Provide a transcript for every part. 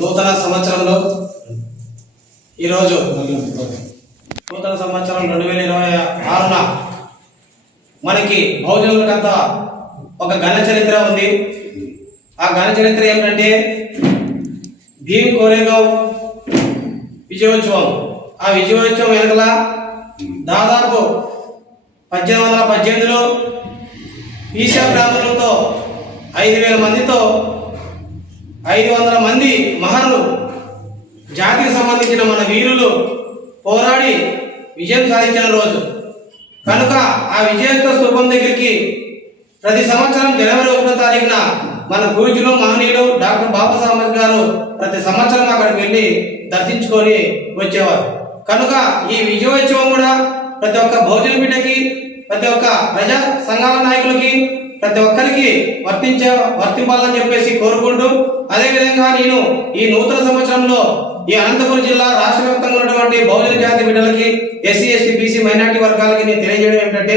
నూతన సంవత్సరంలో ఈరోజు నూతన సంవత్సరం 2026న మనకి బహుజనులకంతా ఒక ఘన చరిత్ర ఉంది. ఆ ఘన చరిత్ర ఏమిటంటే భీమ్ కోరేగావ్ విజయోత్సవం. ఆ విజయోత్సవం వెనకల దాదాపు 1818లో ఈశా బ్రాహ్మణులతో 5000 మందితో 500 మంది మహర్లు జాతికి సంబంధించిన మన వీరులు పోరాడి విజయం సాధించిన రోజు కనుక ఆ విజయోత్సవ స్థూపం దగ్గరికి ప్రతి సంవత్సరం జనవరి 1వ తారీఖున మన పూజ్యులు మహనీయులు డాక్టర్ బాబాసాహెబ్ గారు ప్రతి సంవత్సరం అక్కడికి వెళ్ళి దర్శించుకొని వచ్చేవారు. కనుక ఈ విజయోత్సవం కూడా ప్రతి ఒక్క భోజన బిడ్డకి, ప్రతి ఒక్క ప్రజా సంఘాల నాయకులకి, ప్రతి ఒక్కరికి వర్తింపాలని చెప్పేసి కోరుకుంటూ, అదేవిధంగా నేను ఈ నూతన సంవత్సరంలో ఈ అనంతపురం జిల్లా రాష్ట్ర వ్యాప్తంగా ఉన్నటువంటి బహుజన జాతి బిడ్డలకి, ఎస్సీ ఎస్టీ బీసీ మైనార్టీ వర్గాలకి నేను తెలియజేయడం ఏంటంటే,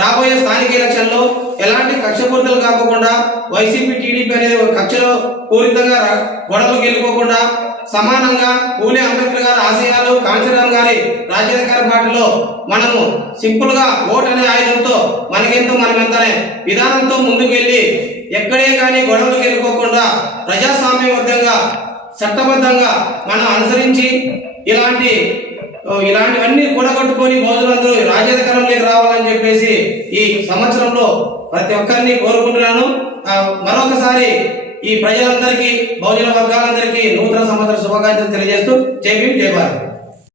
రాబోయే స్థానిక ఎలక్షన్లో ఎలాంటి కక్షపూరితలు కాకుండా వైసీపీ టీడీపీ అనేది కక్షలో పూరితంగా గొడవలకు వెళ్ళిపోకుండా సమానంగా పూలే అంబేద్కర్ గారి ఆశయాలు, కాంచీరామ్ గారి రాజ్యాధికార పార్టీలో మనము సింపుల్ గా ఓట్ అనే ఆయుధంతో మనకెంతో మనమెంతనే విధానంతో ముందుకు వెళ్ళి ఎక్కడే కానీ గొడవలకు వెళ్ళిపోకుండా ప్రజాస్వామ్యబద్ధంగా చట్టబద్ధంగా మనం అనుసరించి ఇలాంటివన్నీ కూడగట్టుకొని బహుజనులందరూ రాజ్యాధికారంలోకి రావాలని చెప్పేసి ఈ సంవత్సరంలో ప్రతి ఒక్కరిని కోరుకుంటున్నాను. మరొకసారి ఈ ప్రజలందరికీ, బహుజన వర్గాలందరికీ నూతన సంవత్సర శుభాకాంక్షలు తెలియజేస్తూ జై భీమ్, జై భారత్.